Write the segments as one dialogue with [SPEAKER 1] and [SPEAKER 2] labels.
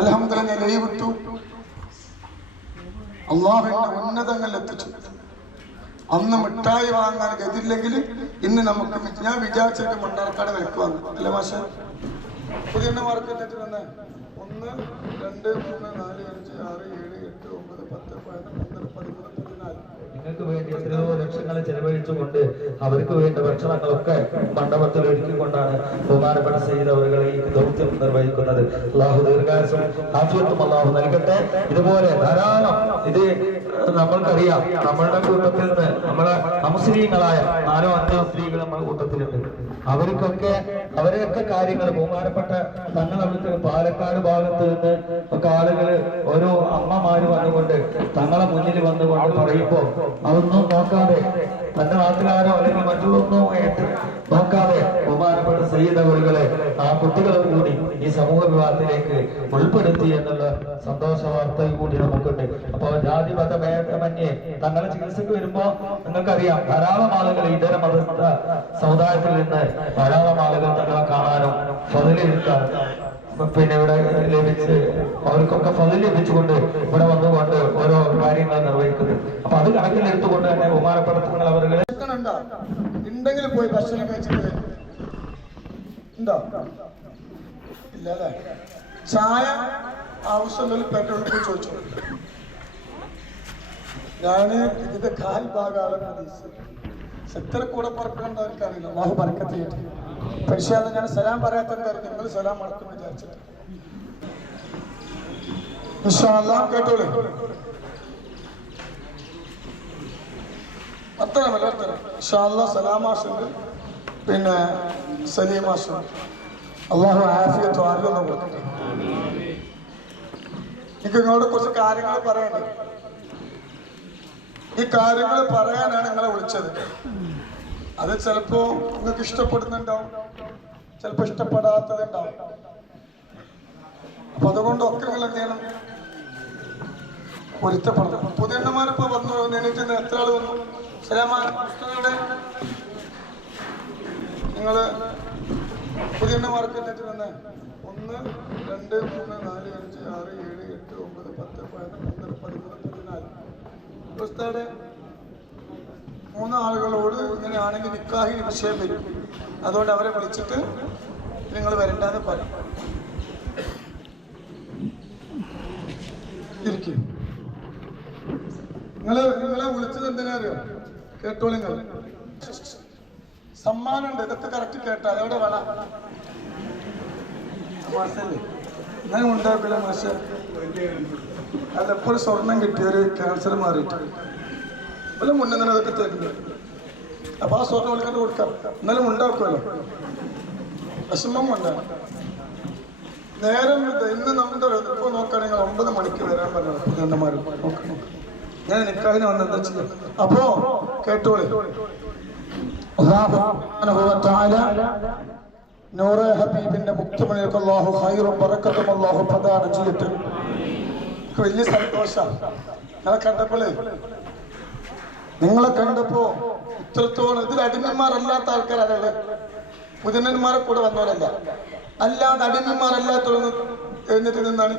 [SPEAKER 1] അലഹമ്മദില്ല ഞാൻ ലൈവ് അള്ളാഹുവിന്റെ ഉന്നതങ്ങളിൽ എത്തിച്ചു അന്ന് മിഠായി വാങ്ങാൻ ഗതില്ലെങ്കിൽ ഇന്ന് നമുക്ക് ഞാൻ വിചാരിച്ചിട്ട് മണ്ണാർക്കാട് വിലക്ക് വാങ്ങും അല്ല മാഷ പുതിയ മാർക്കറ്റ് വന്നേ ഒന്ന് രണ്ട് മൂന്ന് നാല് അഞ്ച് ആറ് ഏഴ്
[SPEAKER 2] അവർക്ക് വേണ്ടി എത്രയോ ലക്ഷങ്ങൾ ചെലവഴിച്ചുകൊണ്ട് അവർക്ക് വേണ്ട ഭക്ഷണങ്ങളൊക്കെ മണ്ഡപത്തിൽ ഒരുക്കിക്കൊണ്ടാണ് ബഹുമാനപ്പെട്ട സയ്യിദ് അവരുകൾ ഈ ദൗത്യം നിർവഹിക്കുന്നത് അള്ളാഹു ദീർഘായുസും ആഫിയത്തും അള്ളാഹു നൽകട്ടെ ഇതുപോലെ ധാരാളം ഇത് നമ്മൾക്കറിയാം നമ്മളുടെ കൂട്ടത്തിൽ നിന്ന് നമ്മളെ അമുസ്ലിങ്ങളായ നാലോ അഞ്ചോ സ്ത്രീകൾ നമ്മുടെ കൂട്ടത്തിലുണ്ട് അവർക്കൊക്കെ അവരെയൊക്കെ കാര്യങ്ങൾ ബഹുമാനപ്പെട്ട തങ്ങൾ അവിടുത്തെ പാലക്കാട് ഭാഗത്ത് നിന്ന് ഒക്കെ ആളുകൾ ഓരോ അമ്മമാര് വന്നുകൊണ്ട് തങ്ങളെ മുന്നിൽ വന്നുകൊണ്ട് പറയുമ്പോ അതൊന്നും നോക്കാതെ തന്റെ നാട്ടിലാരോ അല്ലെങ്കിൽ മറ്റൊന്നോ നോക്കാതെ ബഹുമാനപ്പെട്ട സയ്യിദവറുകളെ ആ കുട്ടികളെ കൂടി ഈ സമൂഹ വിവാഹത്തിലേക്ക് ഉൾപ്പെടുത്തി എന്നുള്ള സന്തോഷ വാർത്തയും കൂടി നമുക്കുണ്ട് അപ്പൊ ജാതി മത ഭേദമന്യേ തങ്ങളെ ചികിത്സക്ക് വരുമ്പോ നിങ്ങൾക്കറിയാം ധാരാളം ആളുകൾ ഇതര മത സമുദായത്തിൽ നിന്ന് ധാരാളം ആളുകൾ കാര്യങ്ങളെ കാണാനും ഫതിലെടുക്കാൻ പിന്നെ ഇവിടെ ലഭിച്ച് അവർക്കൊക്കെ ഫതിൽ ലഭിച്ചുകൊണ്ട് ഇവിടെ വന്നുകൊണ്ട് ഓരോ കാര്യങ്ങൾ നിർവഹിക്കുന്നു അപ്പൊ അത് കണക്കിലെടുത്തുകൊണ്ട് തന്നെ ബഹുമാനപ്പെടുത്തുന്ന അവരുടെ
[SPEAKER 1] ഉണ്ടെങ്കിൽ പോയി ഭക്ഷണം കഴിച്ചിട്ട് ചായ ആവശ്യമുള്ള പെട്രോൾ ചോദിച്ചു ഞാന് ഇതിന്റെ കാൽ ഭാഗം പ്രതീക്ഷിച്ചത് എത്ര കൂടെ പറക്കണമെന്ന് അവർക്കറിയില്ല ബാഹു പക്ഷെ അത് ഞാൻ സലാം പറയാത്തവരെ നിങ്ങൾ സലാം മടക്കും വിചാരിച്ചിട്ട് കേട്ടോളൂ അത്തരമല്ല അത്തരം ഇഷാല്ല സലാമാഷുണ്ട് പിന്നെ സലീമാഷുണ്ട് അള്ളാഹു ആഫിയത്ത് ആരോഗ്യം കൊടുക്കട്ടെ എനിക്ക് നിങ്ങളോട് കുറച്ച് കാര്യങ്ങൾ പറയണ്ടേ ഈ കാര്യങ്ങൾ പറയാനാണ് നിങ്ങളെ വിളിച്ചത് അത് ചിലപ്പോ നിങ്ങൾക്ക് ഇഷ്ടപ്പെടുന്നുണ്ടാവും ചിലപ്പോൾ ഇഷ്ടപ്പെടാത്തതുണ്ടാവും അപ്പൊ അതുകൊണ്ടൊക്കെ നിങ്ങൾ എന്ത് ചെയ്യണം പൊരുത്തപ്പെടണം പുതിയണ്ണന്മാരിപ്പോ വന്നു എണീറ്റ് എത്ര ആള് വന്നു സലാമാടെ നിങ്ങള് പുതിയണ്ണന്മാർക്ക് എണീറ്റ് നിന്ന് ഒന്ന് രണ്ട് മൂന്ന് നാല് അഞ്ച് ആറ് ഏഴ് എട്ട് ഒമ്പത് പത്ത് പതിനൊന്ന് പന്ത്രണ്ട് പതിമൂന്ന് പതിനാല് ദിവസത്തെ മൂന്ന് ആളുകളോട് ഇങ്ങനെയാണെങ്കിൽ നിക്കാഹി വിഷയം വരും അതുകൊണ്ട് അവരെ വിളിച്ചിട്ട് നിങ്ങൾ വരണ്ടെന്ന് പറയും ഇരിക്കും നിങ്ങളെ നിങ്ങളെ വിളിച്ചത് എന്തിനാ അറിയോ കേട്ടോളി നിങ്ങൾ സമ്മാനമുണ്ട് ഇതൊക്കെ കറക്റ്റ് കേട്ടോ അതവിടെ വള മാസല്ലേ ഞാൻ ഉണ്ടാക്കില്ല മാഷ അതെപ്പോഴും സ്വർണം കിട്ടിയ ഒരു ക്യാൻസർ മാറിയിട്ട് കൊല്ലം മുന്നേ തന്നെ അതൊക്കെ തരുന്നത് അപ്പൊ ആ സ്വർണ്ണ വിളിക്കണ്ട് കൊടുക്കാം എന്നാലും ഉണ്ടാക്കുമല്ലോ വിഷമം ഉണ്ടാകും നേരം ഇന്ന് നമ്മുടെ ഇപ്പോൾ നോക്കുകയാണെങ്കിൽ ഒമ്പത് മണിക്ക് വരാൻ പറഞ്ഞത് പുണ്യന്മാർ നോക്കാം വന്ന എന്താ ചെയ്യാം അപ്പോ കേട്ടോളി ചെയ്തിട്ട് വലിയ സന്തോഷ കണ്ടപ്പോളേ നിങ്ങളെ കണ്ടപ്പോ ഇത്രത്തോളം ഇതിൽ അടിമന്മാരല്ലാത്ത ആൾക്കാരാണ് പുതിനന്മാരെ കൂടെ വന്നവരല്ല അല്ലാതെ അടിമന്മാരല്ലാത്തവർ എഴുന്നേറ്റ് നിന്നാണ്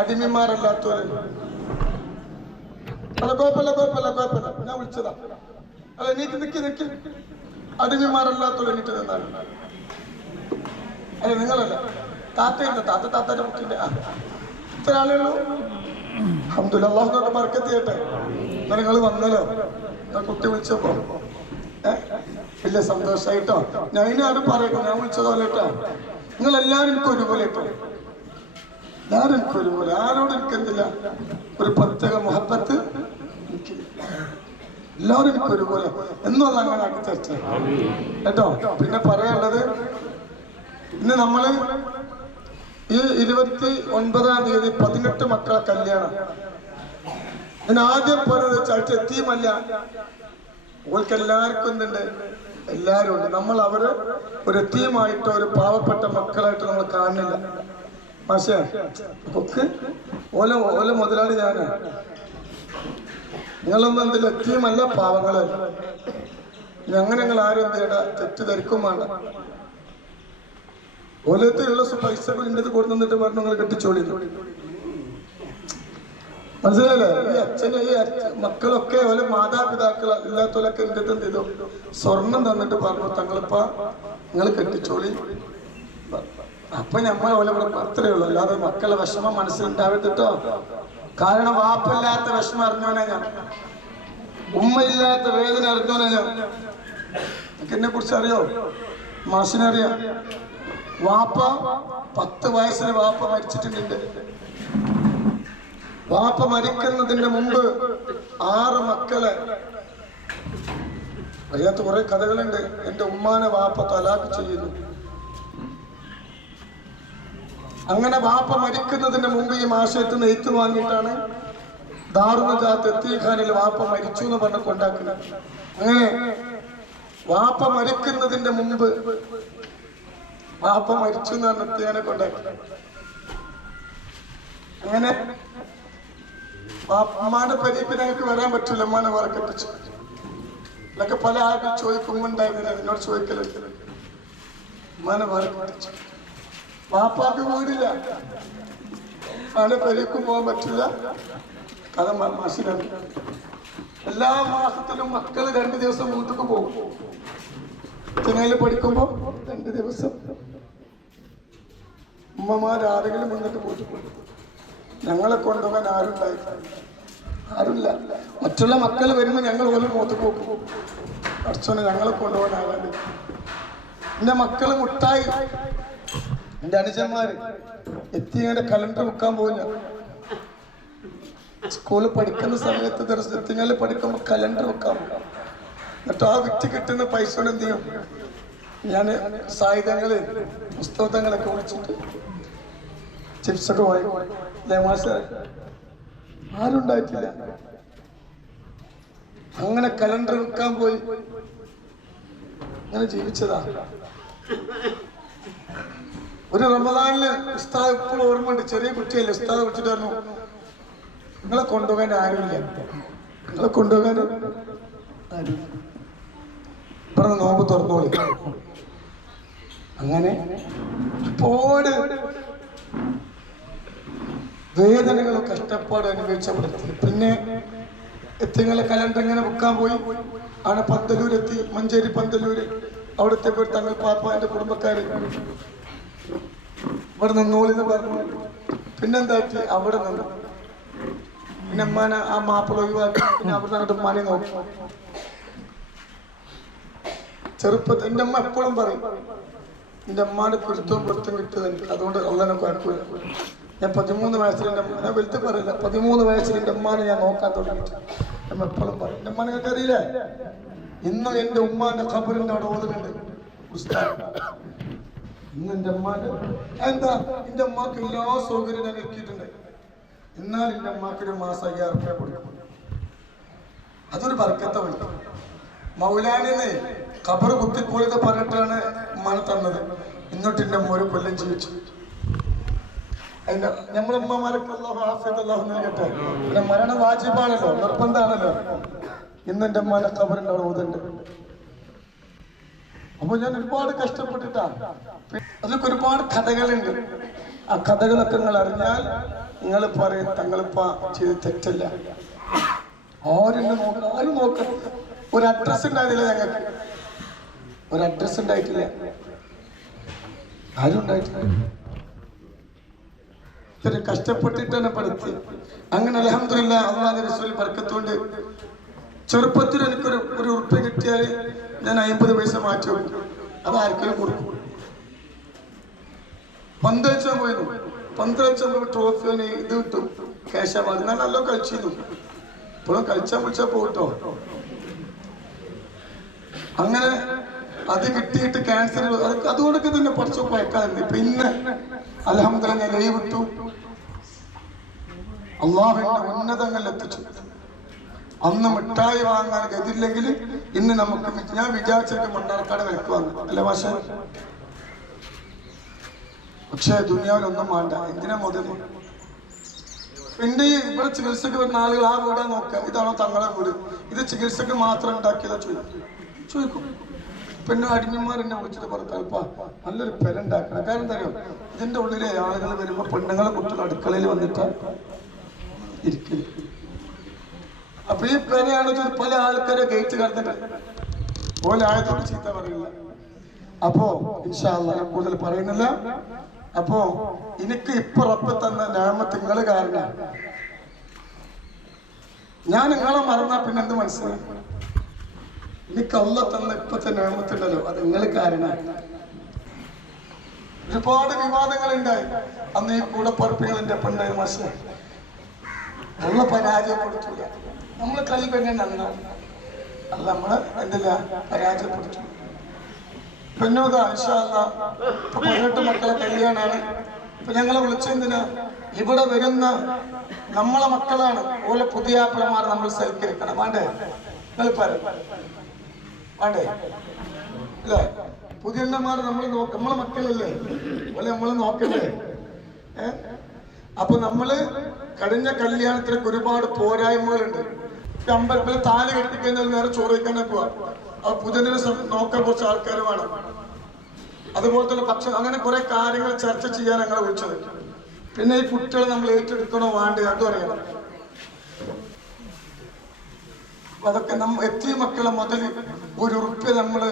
[SPEAKER 1] അടിമന്മാരല്ലാത്തവര് അല്ല കുഴപ്പമില്ല കുഴപ്പമില്ല കുഴപ്പമില്ല ഞാൻ വിളിച്ചതാ അല്ല നീക്ക് നിക്ക് നിക്ക് അടിമന്മാരല്ലാത്തവർ എണീറ്റ് നിന്നാണ് അല്ലെ നിങ്ങളല്ല താത്തയുണ്ട് താത്ത താത്താന്റെ കുട്ടിന്റെ ഇത്ര ആളുകളോ അഹമ്മദുല്ലാഹു ബർക്കത്ത് എന്നാൽ നിങ്ങൾ വന്നല്ലോ ഞാൻ കുത്തി വിളിച്ചപ്പോ വലിയ സന്തോഷായിട്ടോ ഞാൻ ആരും പറയട്ടോ ഞാൻ വിളിച്ചതല്ല കേട്ടോ നിങ്ങൾ എല്ലാവരും എനിക്ക് ഒരുപോലെ കേട്ടോ എല്ലാവരും എനിക്ക് ഒരുപോലെ ആരോട് എനിക്ക് എന്തില്ല ഒരു പ്രത്യേക മുഹബത്ത് എനിക്ക് എല്ലാവരും എനിക്ക് ഒരുപോലെ എന്നോ അത് അങ്ങനെ ആക്കി ചർച്ച കേട്ടോ പിന്നെ പറയാനുള്ളത് ഇന്ന് നമ്മള് ഈ ഇരുപത്തി ഒൻപതാം തീയതി പതിനെട്ട് മക്കളെ കല്യാണം ഞാൻ ആദ്യം പറഞ്ഞത് ചർച്ച എത്തിയുമല്ല നിങ്ങൾക്ക് എല്ലാവർക്കും എന്തുണ്ട് എല്ലാരും ഉണ്ട് നമ്മൾ അവര് ഒരു ടീമായിട്ടോ ഒരു പാവപ്പെട്ട മക്കളായിട്ടോ നമ്മൾ കാണുന്നില്ല പക്ഷേ ഒക്കെ ഓല ഓല മുതലാളി ഞാനാണ് നിങ്ങളൊന്നും എന്തിൽ എത്തിയുമല്ല പാവങ്ങളല്ല അങ്ങനെ ഞങ്ങൾ ആരും എന്ത് ചെയ്യണ്ട തെറ്റിദ്ധരിക്കുമാണ് ഓലത്തിലുള്ള പൈസകൾ ഇന്നത് കൊടുത്തു നിന്നിട്ട് പറഞ്ഞു നിങ്ങൾ കെട്ടിച്ചോളിന്നു മനസ്സിലായില്ലേ ഈ അച്ഛന് ഈ മക്കളൊക്കെ ഓലെ മാതാപിതാക്കൾ ഇല്ലാത്തവരൊക്കെ എന്നിട്ട് എന്ത് ചെയ്തു സ്വർണം തന്നിട്ട് പറഞ്ഞു തങ്ങളിപ്പ നിങ്ങൾ കെട്ടിച്ചോളി അപ്പൊ ഞമ്മൾ ഓലെ ഇവിടെ മാത്രമേ ഉള്ളു അല്ലാതെ മക്കളെ വിഷമം മനസ്സിലുണ്ടാവരുതിട്ടോ കാരണം വാപ്പില്ലാത്ത വിഷമം അറിഞ്ഞോനെ ഞാൻ ഉമ്മയില്ലാത്ത വേദന അറിഞ്ഞോനെ ഞാൻ എനിക്ക് എന്നെ കുറിച്ച് അറിയോ മാഷിനറിയാം വാപ്പ പത്ത് വയസ്സിന് വാപ്പ മരിച്ചിട്ടുണ്ട് വാപ്പ മരിക്കുന്നതിന്റെ മുമ്പ് ആറ് മക്കളെ അതിനകത്ത് കുറെ കഥകളുണ്ട് എന്റെ ഉമ്മാനെ വാപ്പ തലാക്ക് ചെയ്യുന്നു അങ്ങനെ വാപ്പ മരിക്കുന്നതിന്റെ മുമ്പ് ഈ മാഷത്ത് നെയ്ത്ത് വാങ്ങിയിട്ടാണ് ദാറുനജാത്ത് എത്തിഖാനിൽ വാപ്പ മരിച്ചു എന്ന് പറഞ്ഞ് കൊണ്ടാക്കുന്നത് അങ്ങനെ വാപ്പ മരിക്കുന്നതിന്റെ മുമ്പ് വാപ്പ മരിച്ചു എന്ന് പറഞ്ഞ എത്തിഖാനെ കൊണ്ടാക്കുന്നത് അങ്ങനെ അമ്മാന്റെ പരീപ്പ് ഞങ്ങൾക്ക് വരാൻ പറ്റില്ല അമ്മാനെ വറക്കട്ടിച്ചു ഇതൊക്കെ പല ആൾക്കും ചോദിക്കുമ്പോണ്ടായിരുന്നു എന്നോട് ചോദിക്കലുണ്ട് ഉമ്മാനെ വറക്കട്ടിച്ചു വാപ്പാക്ക് വീടില്ല ഉമ്മാന്റെ പരീക്കും പോകാൻ പറ്റില്ല കഥ മാസിലാണ് എല്ലാ മാസത്തിലും മക്കൾ രണ്ട് ദിവസം വീട്ടിൽ പോകും ചെന്നൈയിൽ പഠിക്കുമ്പോൾ രണ്ട് ദിവസം ഉമ്മമാരാരെങ്കിലും മുന്നിട്ട് പോയിട്ട് പോകും ഞങ്ങളെ കൊണ്ടുപോകാൻ ആരുണ്ടായി ആരുമില്ല മറ്റുള്ള മക്കൾ വരുമ്പോൾ ഞങ്ങൾ പോലും മൂത്ത് പോകും അർച്ചന ഞങ്ങളെ കൊണ്ടുപോകാൻ ആരാണ്ട് എന്റെ മക്കൾ മുട്ടായി അനുജന്മാര് എത്തി എത്തിങ്ങളുടെ കലണ്ടർ വെക്കാൻ പോകില്ല സ്കൂളിൽ പഠിക്കുന്ന സമയത്ത് ദർശനത്തിങ്ങളിൽ പഠിക്കുമ്പോൾ കലണ്ടർ വെക്കാൻ പോകാം എന്നിട്ട് ആ വിറ്റ് കിട്ടുന്ന പൈസ കൊണ്ട് എന്ത് ചെയ്യും ഞാൻ സായുധങ്ങള് പുസ്തകങ്ങളൊക്കെ വിളിച്ചിട്ട് ചിപ്സൊക്കെ പോയി ലേമാസ ആരുണ്ടായിട്ടില്ല അങ്ങനെ കലണ്ടർ വിൽക്കാൻ പോയി അങ്ങനെ ജീവിച്ചതാ ഒരു റമദാനില് ഉസ്താദ് ഇപ്പോഴും ഓർമ്മയുണ്ട് ചെറിയ കുട്ടിയല്ലേ ഉസ്താദ് വിളിച്ചിട്ടായിരുന്നു നിങ്ങളെ കൊണ്ടുപോകാൻ ആരുമില്ല നിങ്ങളെ കൊണ്ടുപോകാൻ ആരും നോമ്പ് തുറന്നോളി അങ്ങനെ ഒരുപാട് വേദനകളും കഷ്ടപ്പാടും അനുഭവിച്ചപ്പെടുത്തി പിന്നെ എത്തിങ്ങളെ കലണ്ടർ ഇങ്ങനെ വെക്കാൻ പോയി അവിടെ പന്തലൂരെത്തി മഞ്ചേരി പന്തലൂര് അവിടുത്തെ പോയി തങ്ങൾ പാപ്പ എന്റെ കുടുംബക്കാർ ഇവിടെ നിന്നോളിന്ന് പറഞ്ഞു പിന്നെന്താക്കി അവിടെ നിന്ന് പിന്നെ അമ്മാനെ ആ മാപ്പിള ഒഴിവാക്കി പിന്നെ അവിടെ അങ്ങോട്ട് ഉമ്മാനെ നോക്കി ചെറുപ്പത്തിൽ എന്റെ അമ്മ എപ്പോഴും പറയും എന്റെ അമ്മാനെ പൊരുത്തവും പൊരുത്തം കിട്ടുന്നത് അതുകൊണ്ട് അള്ളനെ കുഴപ്പമില്ല ഞാൻ പതിമൂന്ന് വയസ്സിൽ എൻ്റെ ഞാൻ വലുത് പറയില്ല പതിമൂന്ന് വയസ്സിൽ എൻ്റെ ഉമ്മാനെ ഞാൻ നോക്കാൻ തുടങ്ങിയിട്ട് നമ്മൾ എപ്പോഴും പറയും എൻ്റെ ഉമ്മാനെ നിങ്ങൾക്ക് അറിയില്ലേ ഇന്ന് എൻ്റെ ഉമ്മാന്റെ ഖബറിന്റെ അവിടെ ഓതുന്നുണ്ട് ഇന്ന് എൻ്റെ ഉമ്മാൻ്റെ എന്താ എൻ്റെ ഉമ്മാക്ക് എല്ലാ സൗകര്യം ഞാൻ എത്തിയിട്ടുണ്ട് എന്നാൽ എൻ്റെ ഉമ്മാക്ക് ഒരു മാസം അയ്യായിരം റുപ്യ കൊടുക്കും അതൊരു വർക്കത്ത വിളിക്കും മൗലാനിന്ന് ഖബർ കുത്തിപ്പോലത്തെ പറഞ്ഞിട്ടാണ് ഉമ്മാനെ തന്നത് എന്നിട്ട് എൻ്റെ ഒരു കൊല്ലം ജീവിച്ചു അതിന്റെ നമ്മുടെ ഉമ്മമാരൊക്കെ അല്ലാഹു ആഫിയത്ത് അല്ലാഹു നൽകട്ടെ പിന്നെ മരണ വാജിബാണല്ലോ നിർബന്ധമാണല്ലോ ഇന്ന് എന്റെ ഉമ്മാനെ കബറിൻ്റെ ഓതുണ്ട് അപ്പൊ ഞാൻ ഒരുപാട് കഷ്ടപ്പെട്ടിട്ടാണ് അതിലൊക്കെ ഒരുപാട് കഥകളുണ്ട് ആ കഥകളൊക്കെ നിങ്ങൾ അറിഞ്ഞാൽ നിങ്ങൾ പറയും തങ്ങളിപ്പ ചെയ്ത് തെറ്റല്ല ആരും നോക്ക ആരും നോക്ക ഒരു അഡ്രസ് ഉണ്ടായില്ല ഞങ്ങൾക്ക് ഒരു അഡ്രസ് ഉണ്ടായിട്ടില്ല ആരും ഉണ്ടായിട്ടില്ല ഇത്രയും കഷ്ടപ്പെട്ടിട്ട് തന്നെ പഠിച്ച് അങ്ങനെ അലഹമില്ല അള്ളാഹു റസൂൽ പറക്കത്തോണ്ട് ചെറുപ്പത്തിൽ എനിക്കൊരു ഒരു ഉറുപ്പ് കിട്ടിയാൽ ഞാൻ അമ്പത് പൈസ മാറ്റി വെക്കും അത് ആർക്കെങ്കിലും കൊടുക്കും പന്ത് വെച്ചാൽ പോയിരുന്നു പന്ത് വെച്ചാൽ പോയി ട്രോഫിന് ഇത് കിട്ടും കേശവാദി ഞാൻ നല്ലോ കളിച്ചിരുന്നു ഇപ്പോഴും കളിച്ചാൽ വിളിച്ചാൽ പോകട്ടോ അങ്ങനെ അത് കിട്ടിയിട്ട് ക്യാൻസർ അതുകൊണ്ടൊക്കെ തന്നെ പഠിച്ചു പോയക്കാറുണ്ട് പിന്നെ അലഹമ്മദ് ഞാൻ അള്ളാഹുവിന്റെ ഉന്നതങ്ങൾ എത്തിച്ചു അന്ന് മിഠായി വാങ്ങാൻ ഗതില്ലെങ്കിൽ ഇന്ന് നമുക്ക് ഞാൻ വിചാരിച്ചിട്ട് മണ്ടാർക്കാട് വിലക്കുവാണ് അല്ലെ ഭാഷ പക്ഷേ ദുനിയാവിലൊന്നും വേണ്ട എന്തിനാ മുതൽ എന്റെ ഈ ഇവിടെ ചികിത്സക്ക് വരുന്ന ആളുകൾ ആ വീടാ നോക്കുക ഇതാണോ തങ്ങളെ വീട് ഇത് ചികിത്സക്ക് മാത്രം ഉണ്ടാക്കിയതാ ചോദിക്കും ചോദിക്കും ഇപ്പന്നും അടിമമാർ എന്നെ വിളിച്ചിട്ട് പറഞ്ഞാൽപ്പ നല്ലൊരു പെര ഉണ്ടാക്കണം കാരണം എന്താ ഇതിന്റെ ഉള്ളിലെ ആളുകൾ വരുമ്പോ പെണ്ണുങ്ങളെ കുട്ടികൾ അടുക്കളയിൽ വന്നിട്ട് ഇരിക്കും അപ്പൊ ഈ പെരയാണ് പല ആൾക്കാരെ ഗേറ്റ് കടന്നിട്ട് പോലായതോട് ചീത്ത പറയില്ല അപ്പോ ഇൻഷാല്ല കൂടുതൽ പറയുന്നില്ല അപ്പോ എനിക്ക് ഇപ്പൊ റബ്ബ് തന്ന ഞാമത്ത് കാരണം ഞാൻ നിങ്ങളെ മറന്നാ പിന്നെന്ത് മനസ്സിലായി എനിക്ക് അള്ള തന്ന ഇപ്പത്തെ നാമത്തുണ്ടല്ലോ അത് നിങ്ങൾ കാരണമാണ് ഒരുപാട് വിവാദങ്ങൾ ഉണ്ടായി അന്ന് ഈ കൂടപ്പറപ്പുകൾ എൻ്റെ പെണ്ണായി മാസം നമ്മളെ പരാജയപ്പെടുത്തില്ല നമ്മൾ കളി പെണ്ണെ നന്നാണ് അത് നമ്മളെ എന്തില്ല പരാജയപ്പെടുത്തു പെണ്ണോ ആവശ്യമല്ല പതിനെട്ട് മക്കളെ കല്യാണാണ് ഇപ്പൊ ഞങ്ങളെ വിളിച്ചെന്തിനാ ഇവിടെ വരുന്ന നമ്മളെ മക്കളാണ് ഓലെ ആപ്പിളമാർ നമ്മൾ സൽക്കരിക്കണം വേണ്ടേ നിങ്ങൾ പറയും ആട്ടെ അല്ലേ പുതിയണ്ണന്മാർ നമ്മൾ നമ്മളെ മക്കളല്ലേ അതുപോലെ നമ്മൾ നോക്കല്ലേ അപ്പൊ നമ്മള് കഴിഞ്ഞ കല്യാണത്തിനൊക്കെ ഒരുപാട് പോരായ്മകളുണ്ട് അമ്പലത്തിൽ താലി കെട്ടിക്കഴിഞ്ഞാൽ നേരെ ചോറ് പോവാ അപ്പൊ പുതിയനെ നോക്കാൻ കുറച്ച് ആൾക്കാർ വേണം അതുപോലെ തന്നെ പക്ഷെ അങ്ങനെ കുറെ കാര്യങ്ങൾ ചർച്ച ചെയ്യാൻ ഞങ്ങളെ വിളിച്ചത് പിന്നെ ഈ കുട്ടികളെ നമ്മൾ ഏറ്റെടുക്കണോ വേണ്ടേ അതും അറിയണം അതൊക്കെ നമ്മൾ എത്തിയ മക്കളെ മുതൽ ഒരു ഉറുപ്പ്യ നമ്മൾ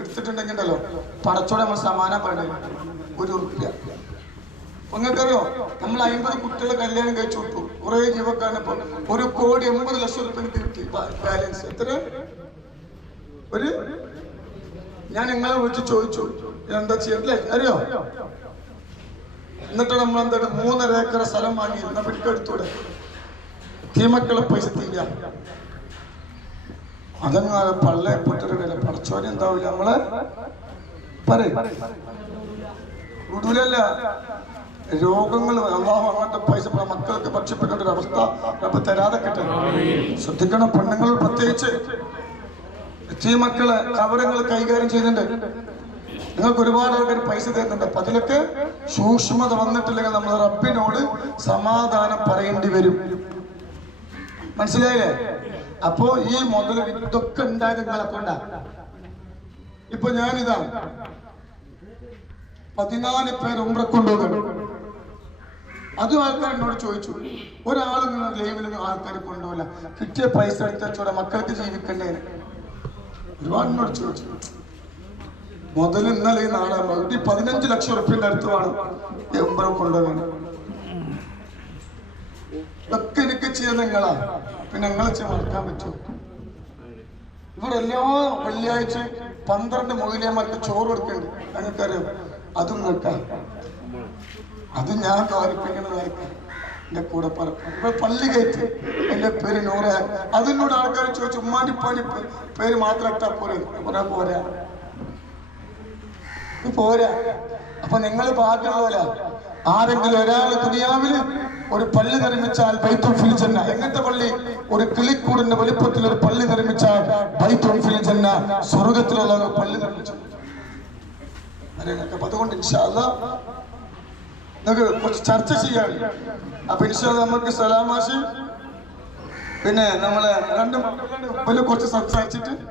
[SPEAKER 1] എടുത്തിട്ടുണ്ടെങ്കിൽ ഉണ്ടല്ലോ പടച്ചോടെ നമ്മൾ സമാനം പറയണം ഒരു ഉറുപ്പ്യ നിങ്ങൾക്കറിയോ നമ്മൾ അമ്പത് കുട്ടികളെ കല്യാണം കഴിച്ചു വിട്ടു കുറെ ജീവക്കാരനപ്പോ ഒരു കോടി എൺപത് ലക്ഷം റുപ്യ കിട്ടി ബാലൻസ് എത്ര ഒരു ഞാൻ നിങ്ങളെ വിളിച്ച് ചോദിച്ചു എന്താ ചെയ്യട്ടെ അറിയോ എന്നിട്ട് നമ്മൾ എന്താണ് മൂന്നര ഏക്കർ സ്ഥലം വാങ്ങി നമ്മൾക്ക് എടുത്തൂടെ തീമക്കളെ പൈസ തീയ അതങ്ങനെ പള്ളെ പുത്തരുടെ പടച്ചോനെ എന്താവില്ല നമ്മള് പറയും രോഗങ്ങൾ അള്ളാഹു അങ്ങനത്തെ പൈസ മക്കൾക്ക് ഭക്ഷ്യപ്പെടേണ്ട ഒരു അവസ്ഥ തരാതെ കിട്ടും ശ്രദ്ധിക്കണം പെണ്ണുങ്ങൾ പ്രത്യേകിച്ച് ഈ മക്കള് കവരങ്ങൾ കൈകാര്യം ചെയ്യുന്നുണ്ട് നിങ്ങൾക്ക് ഒരുപാട് ആൾക്കാർ പൈസ തരുന്നുണ്ട് അപ്പൊ അതിലൊക്കെ സൂക്ഷ്മത വന്നിട്ടില്ലെങ്കിൽ നമ്മൾ റബ്ബിനോട് സമാധാനം പറയേണ്ടി വരും മനസ്സിലായില്ലേ അപ്പോ ഈ മുതൽ ഇതൊക്കെ ഉണ്ടായത് നിങ്ങളെ ഇപ്പൊ ഞാനിതാ പതിനാല് പേർ ഉമ്ര കൊണ്ടുപോകണം അതും ആൾക്കാർ എന്നോട് ചോദിച്ചു ഒരാളും നിങ്ങൾ ലൈവിൽ ആൾക്കാർ കൊണ്ടുപോകില്ല കിട്ടിയ പൈസ എടുത്തച്ചോടെ മക്കൾക്ക് ജീവിക്കണ്ടേ ഒരുപാട് എന്നോട് ചോദിച്ചു മുതൽ ഇന്നലെ നാളെ പതിനഞ്ച് ലക്ഷം ഉറുപ്പിന്റെ അടുത്തുമാണ് ഉമ്ര കൊണ്ടുപോകണം ചെയ്ത് നിങ്ങളാ പിന്നെ നിങ്ങളെ മറക്കാൻ പറ്റും ഇവിടെ എല്ലാ വെള്ളിയാഴ്ച പന്ത്രണ്ട് മൊയിലിയന്മാർക്ക് ചോറ് കൊടുക്കുന്നുണ്ട് നിങ്ങൾക്കറിയാം അതും കേട്ടാ അത് ഞാൻ കാണിപ്പിക്കുന്നതായിരിക്കും എന്റെ കൂടെ പറക്കും ഇപ്പൊ പള്ളി കയറ്റി എന്റെ പേര് നൂറ അതിനോട് ആൾക്കാർ ചോദിച്ചു ഉമ്മാനിപ്പാനി പേര് മാത്രം ഇട്ടാ പോരെ പറയാ പോരാ പോരാ അപ്പൊ നിങ്ങൾ ഭാഗ്യമുള്ളവരാ ആരെങ്കിലും ഒരാൾ ദുനിയാവിൽ ഒരു പള്ളി നിർമ്മിച്ചാൽ ബൈത്തുൽ ഫിൽജന്ന എങ്ങനത്തെ പള്ളി ഒരു കിളിക്കൂടിന്റെ വലിപ്പത്തിൽ ഒരു പള്ളി നിർമ്മിച്ചാൽ ബൈത്തുൽ ഫിൽജന്ന സ്വർഗത്തിലുള്ള ഒരു പള്ളി നിർമ്മിച്ചു അതുകൊണ്ട് നമുക്ക് കുറച്ച് ചർച്ച ചെയ്യാൻ അപ്പൊ ഇൻഷാല്ല നമുക്ക് സലാമാശി പിന്നെ നമ്മളെ രണ്ടും കുറച്ച് സംസാരിച്ചിട്ട്